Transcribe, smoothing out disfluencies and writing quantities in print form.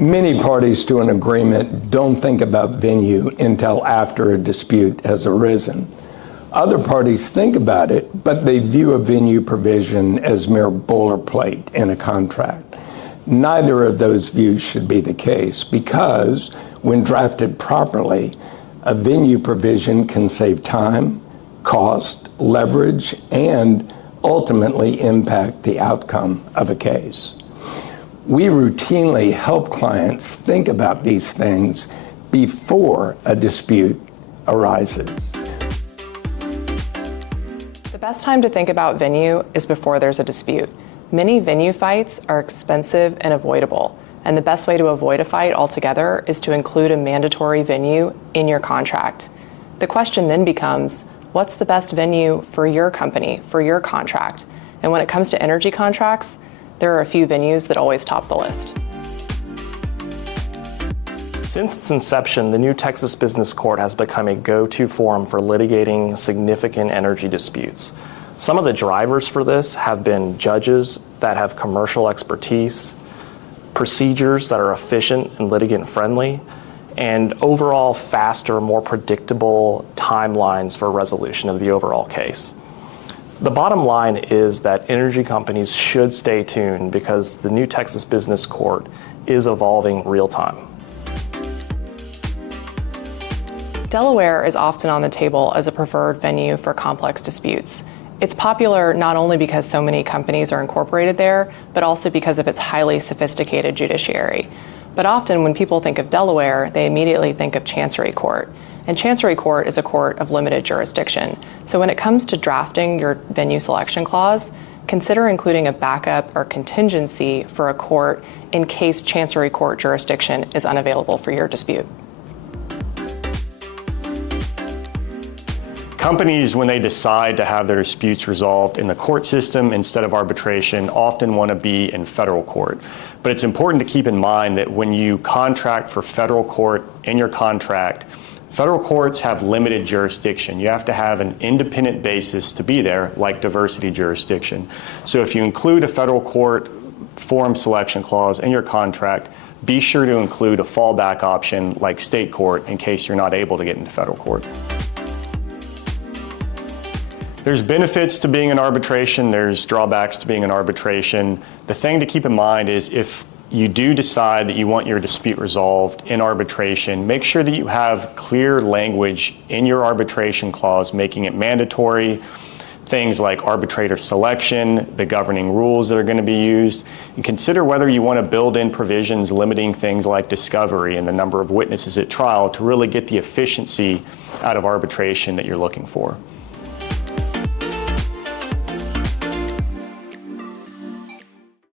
Many parties to an agreement don't think about venue until after a dispute has arisen. Other parties think about it, but they view a venue provision as mere boilerplate in a contract. Neither of those views should be the case because, when drafted properly, a venue provision can save time, cost, leverage, and ultimately impact the outcome of a case. We routinely help clients think about these things before a dispute arises. The best time to think about venue is before there's a dispute. Many venue fights are expensive and avoidable, and the best way to avoid a fight altogether is to include a mandatory venue in your contract. The question then becomes, what's the best venue for your company, for your contract? And when it comes to energy contracts, there are a few venues that always top the list. Since its inception, the new Texas Business Court has become a go-to forum for litigating significant energy disputes. Some of the drivers for this have been judges that have commercial expertise, procedures that are efficient and litigant-friendly, and overall faster, more predictable timelines for resolution of the overall case. The bottom line is that energy companies should stay tuned because the new Texas Business Court is evolving real time. Delaware is often on the table as a preferred venue for complex disputes. It's popular not only because so many companies are incorporated there, but also because of its highly sophisticated judiciary. But often when people think of Delaware, they immediately think of Chancery Court. And Chancery Court is a court of limited jurisdiction. So when it comes to drafting your venue selection clause, consider including a backup or contingency for a court in case Chancery Court jurisdiction is unavailable for your dispute. Companies, when they decide to have their disputes resolved in the court system instead of arbitration, often want to be in federal court. But it's important to keep in mind that when you contract for federal court in your contract, federal courts have limited jurisdiction. You have to have an independent basis to be there, like diversity jurisdiction. So if you include a federal court forum selection clause in your contract, be sure to include a fallback option like state court in case you're not able to get into federal court. There's benefits to being in arbitration, there's drawbacks to being in arbitration. The thing to keep in mind is if you do decide that you want your dispute resolved in arbitration, make sure that you have clear language in your arbitration clause making it mandatory, things like arbitrator selection, the governing rules that are going to be used, and consider whether you want to build in provisions limiting things like discovery and the number of witnesses at trial to really get the efficiency out of arbitration that you're looking for.